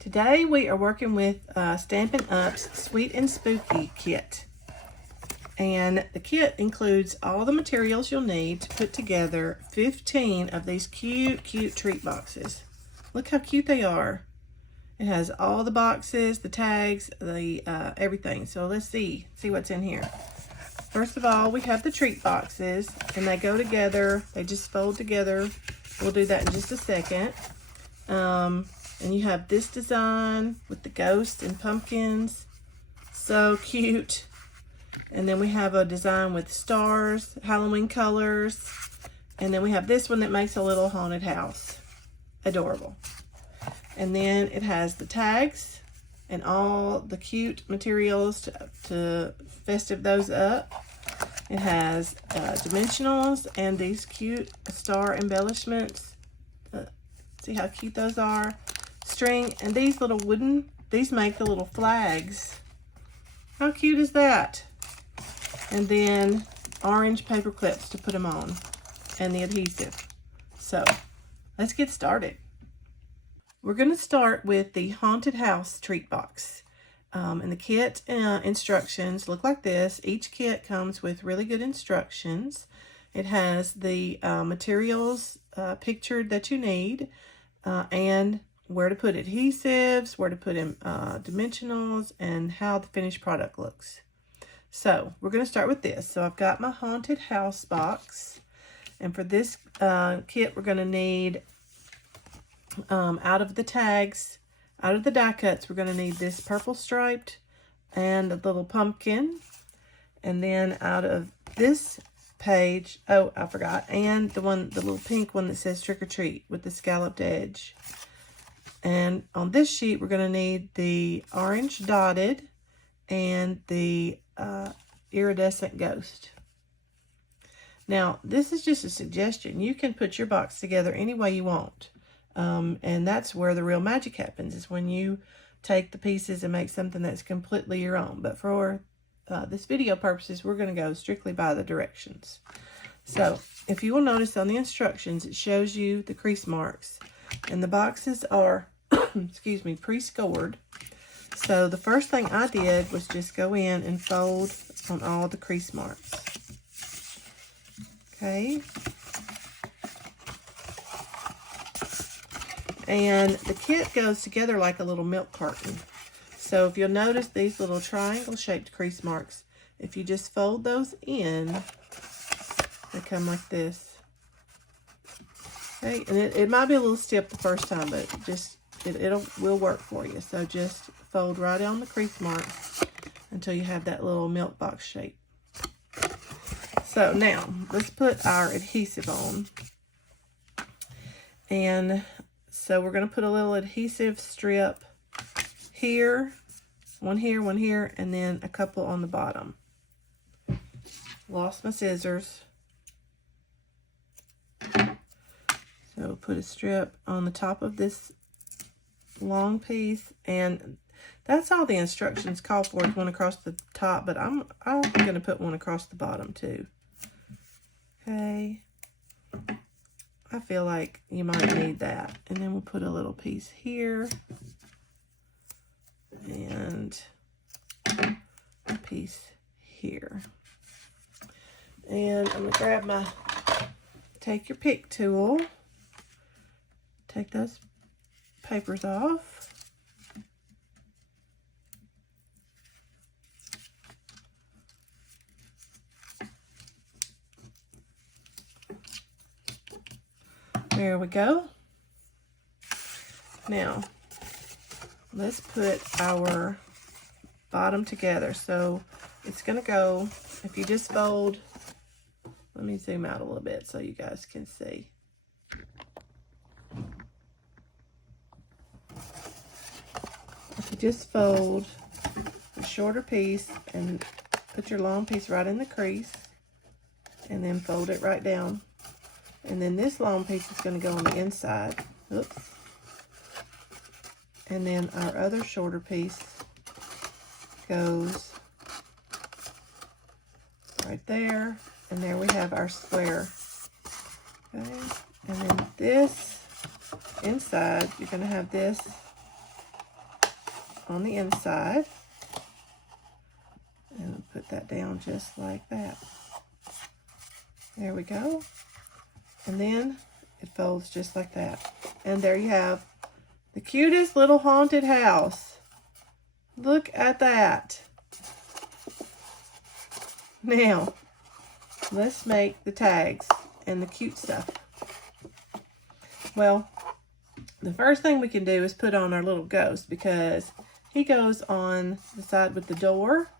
Today we are working with Stampin' Up's Sweet and Spooky kit. And the kit includes all the materials you'll need to put together 15 of these cute treat boxes. Look how cute they are. It has all the boxes, the tags, the everything. So let's see what's in here. First of all, we have the treat boxes, and they go together. They just fold together. We'll do that in just a second. And you have this design with the ghosts and pumpkins. So cute. And then we have a design with stars, Halloween colors. And then we have this one that makes a little haunted house. Adorable. And then it has the tags and all the cute materials to festive those up. It has dimensionals and these cute star embellishments. See how cute those are? String, and these little these make the little flags. How cute is that? And then orange paper clips to put them on, and the adhesive. So let's get started. We're going to start with the haunted house treat box. And the kit instructions look like this. Each kit comes with really good instructions. It has the materials pictured that you need, and where to put adhesives, where to put in dimensionals, and how the finished product looks. So we're going to start with this. So I've got my haunted house box, and for this kit we're going to need out of the tags, out of the die cuts, we're going to need this purple striped and a little pumpkin, and then out of this page, oh I forgot, and the little pink one that says trick or treat with the scalloped edge. And on this sheet, we're going to need the orange dotted and the iridescent ghost. Now, this is just a suggestion. You can put your box together any way you want. And that's where the real magic happens, is when you take the pieces and make something that's completely your own. But for this video purposes, we're going to go strictly by the directions. So, if you will notice on the instructions, it shows you the crease marks. And the boxes are, excuse me, pre-scored. So the first thing I did was just go in and fold on all the crease marks. Okay. And the kit goes together like a little milk carton. So if you'll notice these little triangle-shaped crease marks, if you just fold those in, they come like this. Okay, and it might be a little stiff the first time, but just will work for you. So just fold right on the crease mark until you have that little milk box shape. So now let's put our adhesive on. And so we're going to put a little adhesive strip here, one here, and then a couple on the bottom. Lost my scissors. So put a strip on the top of this long piece, and that's all the instructions call for, is one across the top, but I'm going to put one across the bottom too. Okay. I feel like you might need that. And then we'll put a little piece here and a piece here. And I'm going to grab take your pick tool. Take those papers off. There we go. Now, let's put our bottom together. So it's going to go, if you just fold, let me zoom out a little bit so you guys can see. If you just fold a shorter piece and put your long piece right in the crease, and then fold it right down. And then this long piece is going to go on the inside. Oops. And then our other shorter piece goes right there. And there we have our square. Okay. And then this inside, you're going to have this on the inside. And put that down just like that. There we go. And then it folds just like that. And there you have the cutest little haunted house. Look at that. Now, let's make the tags and the cute stuff. Well, the first thing we can do is put on our little ghost, because he goes on the side with the door.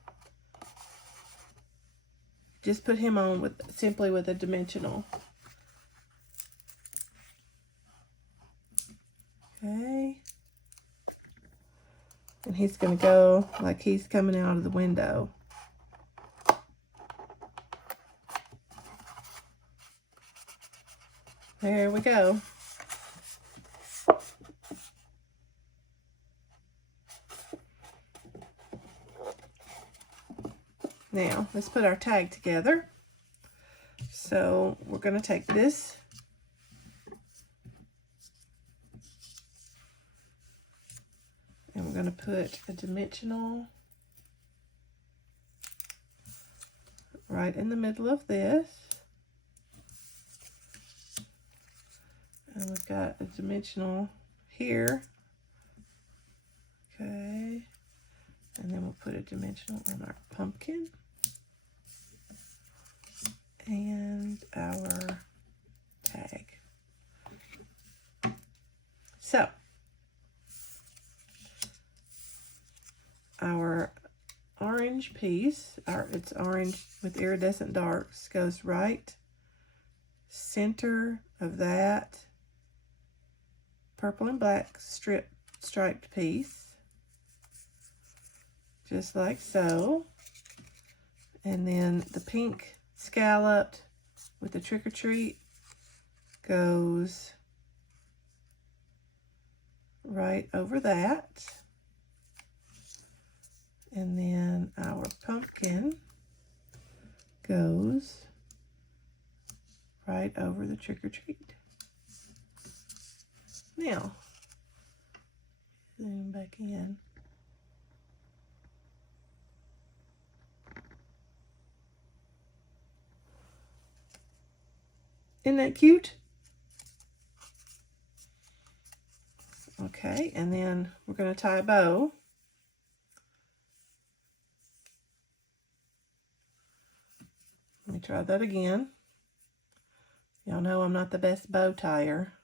Just put him on simply with a dimensional. Okay. And he's going to go like he's coming out of the window. There we go. Now, let's put our tag together. So, we're going to take this and we're going to put a dimensional right in the middle of this. And we've got a dimensional here. Okay. And then we'll put a dimensional on our pumpkin. And our tag. So, our orange piece, it's orange with iridescent darks, goes right center of that purple and black striped piece. Just like so. And then the pink scalloped with the trick or treat goes right over that. And then our pumpkin goes right over the trick or treat. Now, zoom back in. Isn't that cute? Okay, and then we're going to tie a bow. Let me try that again. Y'all know I'm not the best bow tire.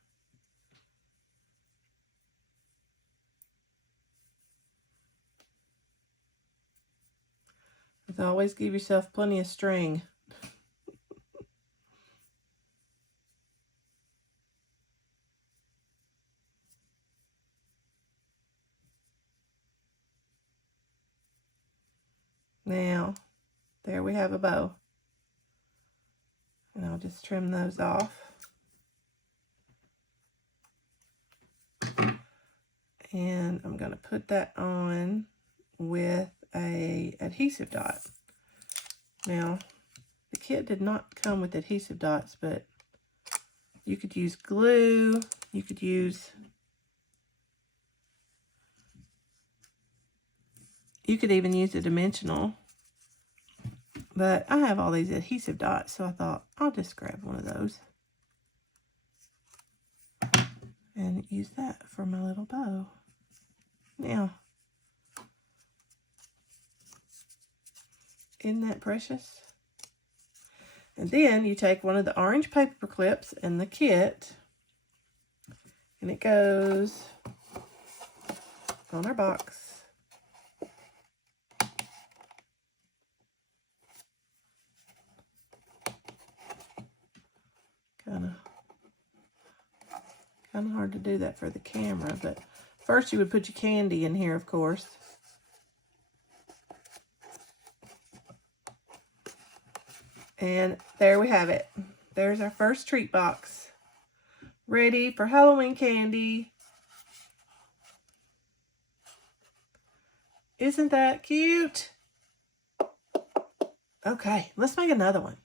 As always, give yourself plenty of string. Now, there we have a bow. And I'll just trim those off. And I'm going to put that on with a adhesive dot. Now, the kit did not come with adhesive dots, but you could use glue, you could even use a dimensional. But I have all these adhesive dots, so I thought I'll just grab one of those and use that for my little bow. Now, isn't that precious? And then you take one of the orange paper clips in the kit, and it goes on our box. Kind of hard to do that for the camera, but first you would put your candy in here, of course. And there we have it. There's our first treat box. Ready for Halloween candy. Isn't that cute? Okay, let's make another one.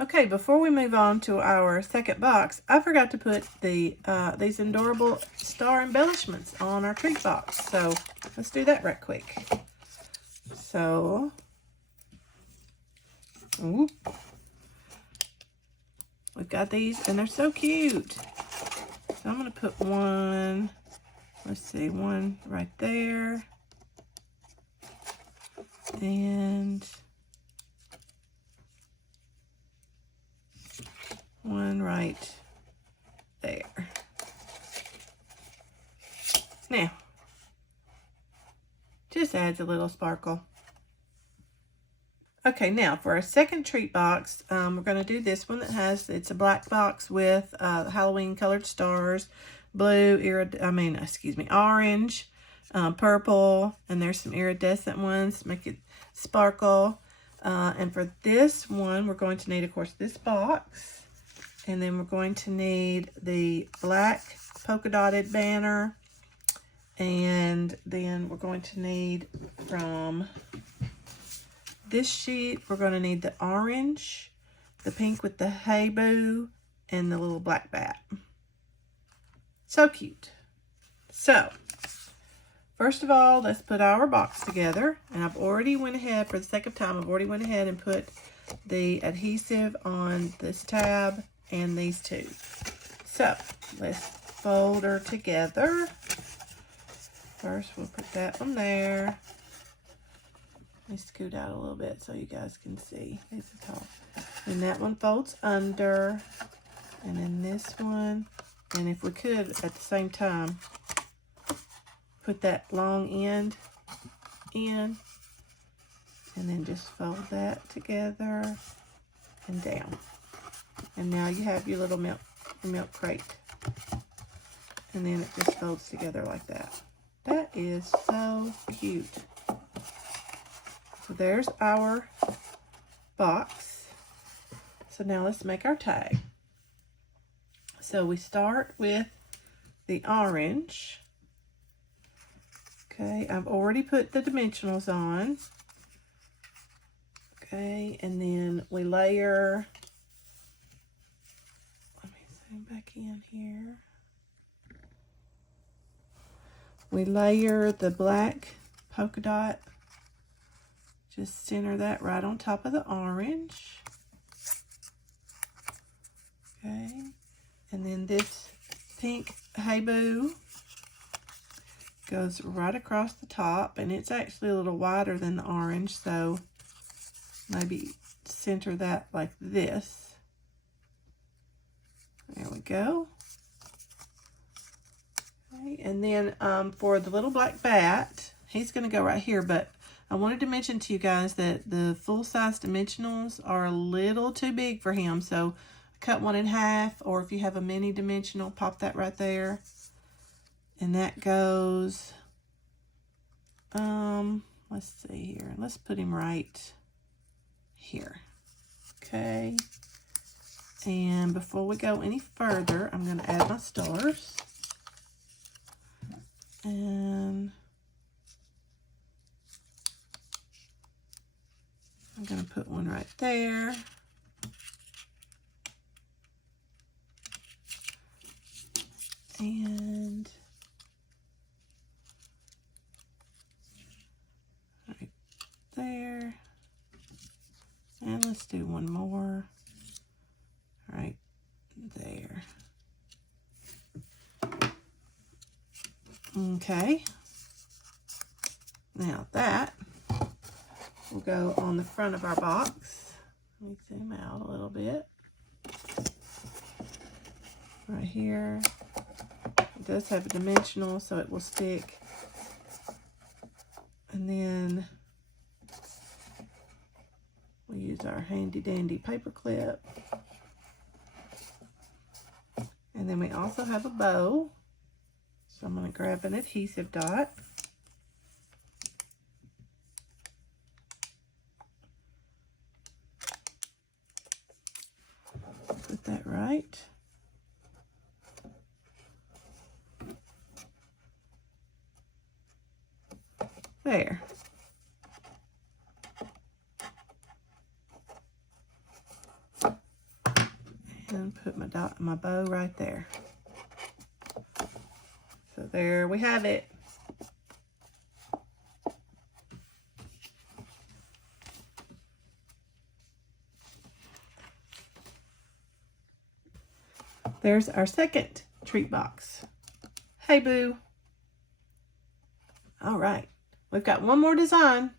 Okay, before we move on to our second box, I forgot to put the these adorable star embellishments on our treat box. So let's do that right quick. So, ooh, we've got these, and they're so cute. So I'm going to put one, let's see, one right there. And one right there. Now, just adds a little sparkle. Okay, now for our second treat box, we're going to do this one that has, it's a black box with Halloween colored stars, blue, orange, purple, and there's some iridescent ones to make it sparkle. And for this one, we're going to need, of course, this box. And then we're going to need the black polka dotted banner. And then we're going to need from this sheet, we're going to need the orange, the pink with the hey boo, and the little black bat. So cute. So, first of all, let's put our box together. And I've already went ahead, for the sake of time, I've already went ahead and put the adhesive on this tab and these two. So, let's fold her together. First, we'll put that one there. Let me scoot out a little bit so you guys can see. These are tall. And that one folds under. And then this one. And if we could, at the same time, put that long end in. And then just fold that together and down. And now you have your little milk crate. And then it just folds together like that. That is so cute. So there's our box. So now let's make our tag. So we start with the orange. Okay, I've already put the dimensionals on. Okay, and then we layer, let me zoom back in here. We layer the black polka dot. Just center that right on top of the orange. Okay. And then this pink hey boo goes right across the top. And it's actually a little wider than the orange. So maybe center that like this. There we go. Okay. And then for the little black bat, he's going to go right here. But I wanted to mention to you guys that the full-size dimensionals are a little too big for him. So cut one in half, or if you have a mini dimensional, pop that right there. And that goes, let's see here. Let's put him right here. Okay. And before we go any further, I'm going to add my stars. And I'm going to put one right there. And right there. And let's do one more right there. Okay. Now that will go on the front of our box. Let me zoom out a little bit. Right here. It does have a dimensional, so it will stick. And then we'll use our handy dandy paper clip. And then we also have a bow. So I'm going to grab an adhesive dot. Put that right there. my bow right there. So there we have it. There's our second treat box. Hey, Boo. All right, we've got one more design.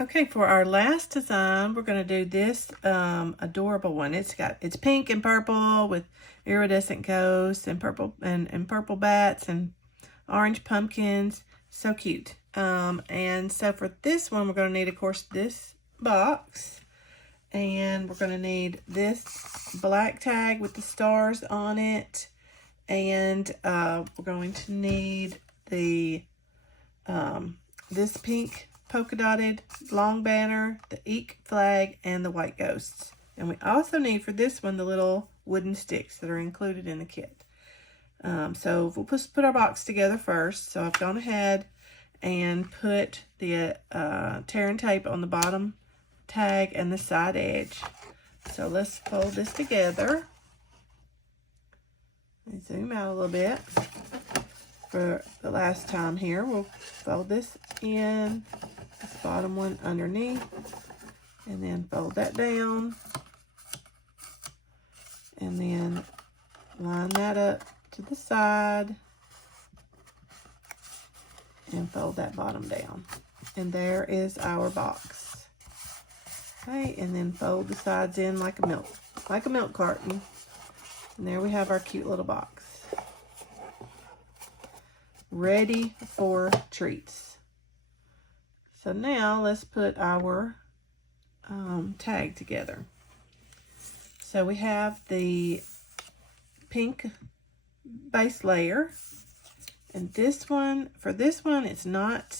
Okay, for our last design, we're going to do this adorable one. It's pink and purple with iridescent ghosts and purple bats and orange pumpkins. So cute. And so for this one, we're going to need, of course, this box. And we're going to need this black tag with the stars on it. And we're going to need the this pink polka dotted long banner, the Eeek flag, and the white ghosts. And we also need for this one the little wooden sticks that are included in the kit. So we'll put our box together first. So I've gone ahead and put the tear and tape on the bottom tag and the side edge. So let's fold this together. And zoom out a little bit. For the last time here, we'll fold this in, this bottom one underneath, and then fold that down, and then line that up to the side, and fold that bottom down. And there is our box. Okay, and then fold the sides in like a milk carton. And there we have our cute little box. Ready for treats. So now let's put our tag together. So we have the pink base layer, and for this one it's not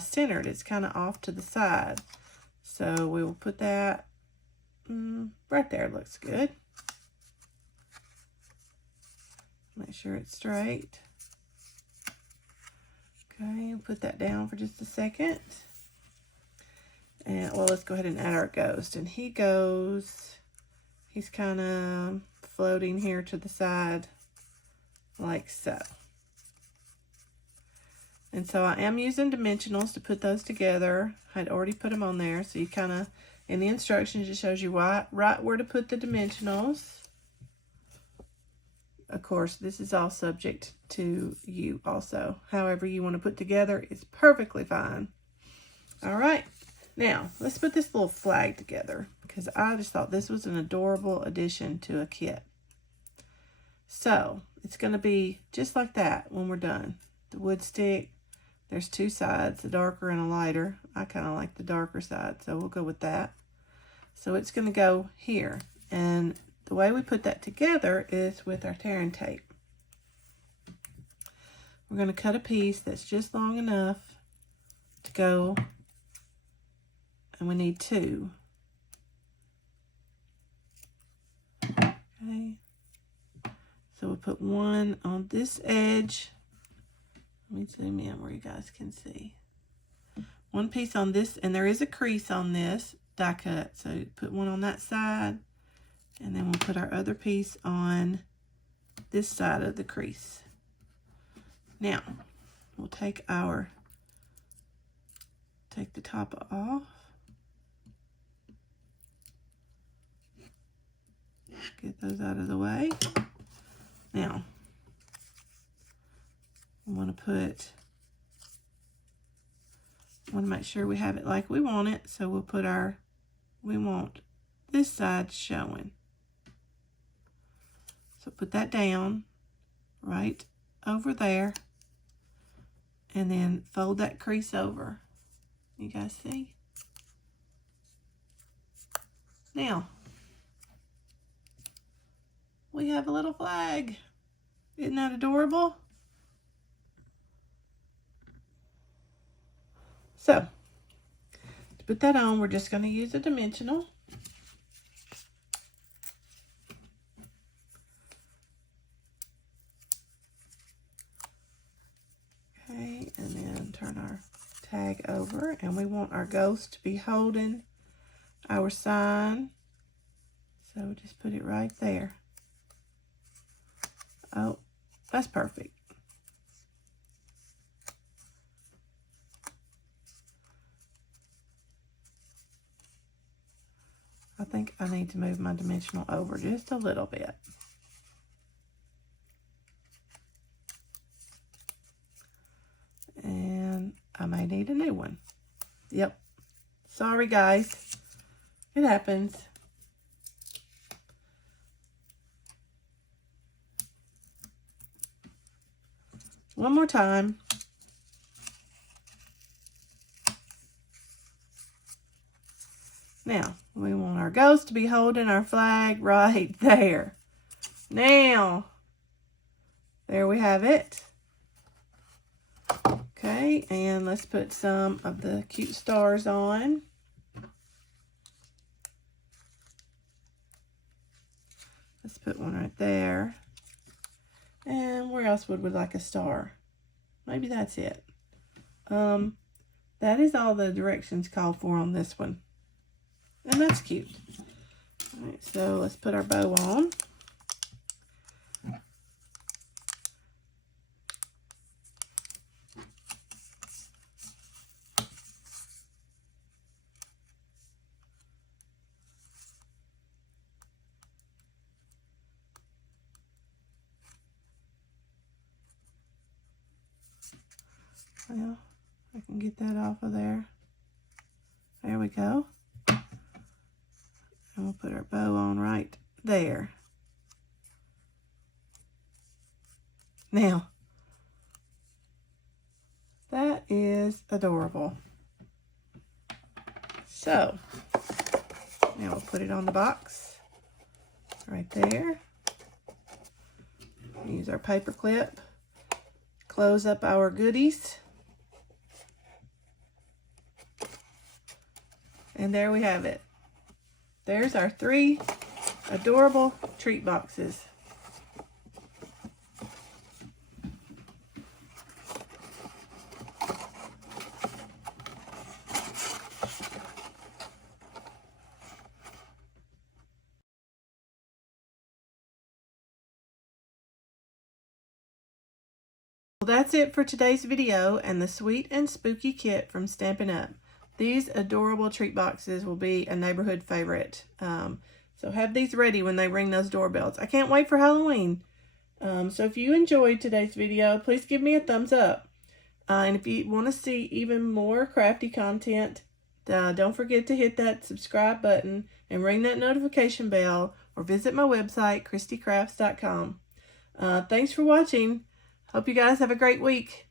centered, it's kind of off to the side. So we will put that right there. Looks good. Make sure it's straight. Okay, put that down for just a second. And well, let's go ahead and add our ghost. And he's kind of floating here to the side like so. And so I am using dimensionals to put those together. I'd already put them on there, so you kind of, in the instructions, it shows you right where to put the dimensionals. Of course, this is all subject to you also. However you want to put together is perfectly fine. All right, now let's put this little flag together because I just thought this was an adorable addition to a kit. So it's going to be just like that when we're done. The wood stick, there's two sides, a darker and a lighter. I kind of like the darker side, so we'll go with that. So it's going to go here, and the way we put that together is with our tear and tape. We're going to cut a piece that's just long enough to go, and we need two. Okay. So we'll put one on this edge. Let me zoom in where you guys can see. One piece on this, and there is a crease on this die cut. So put one on that side. And then we'll put our other piece on this side of the crease. Now, we'll take the top off. Get those out of the way. Now, we want to make sure we have it like we want it. So we'll put we want this side showing. So put that down right over there, and then fold that crease over. You guys see? Now, we have a little flag. Isn't that adorable? So, to put that on, we're just going to use a dimensional. Okay, and then turn our tag over, and we want our ghost to be holding our sign. So just put it right there. Oh, that's perfect. I think I need to move my dimensional over just a little bit. And I may need a new one. Yep. Sorry, guys. It happens. One more time. Now, we want our ghost to be holding our flag right there. Now, there we have it. Okay, and let's put some of the cute stars on. Let's put one right there. And where else would we like a star? Maybe that's it. That is all the directions called for on this one. And that's cute. All right, so let's put our bow on. Well, I can get that off of there. There we go. And we'll put our bow on right there. Now, that is adorable. So, now we'll put it on the box right there. Use our paper clip. Close up our goodies. And there we have it. There's our 3 adorable treat boxes. Well, that's it for today's video and the sweet and spooky kit from Stampin' Up! These adorable treat boxes will be a neighborhood favorite. So have these ready when they ring those doorbells. I can't wait for Halloween. So if you enjoyed today's video, please give me a thumbs up. And if you want to see even more crafty content, don't forget to hit that subscribe button and ring that notification bell, or visit my website, christiecrafts.com. Thanks for watching. Hope you guys have a great week.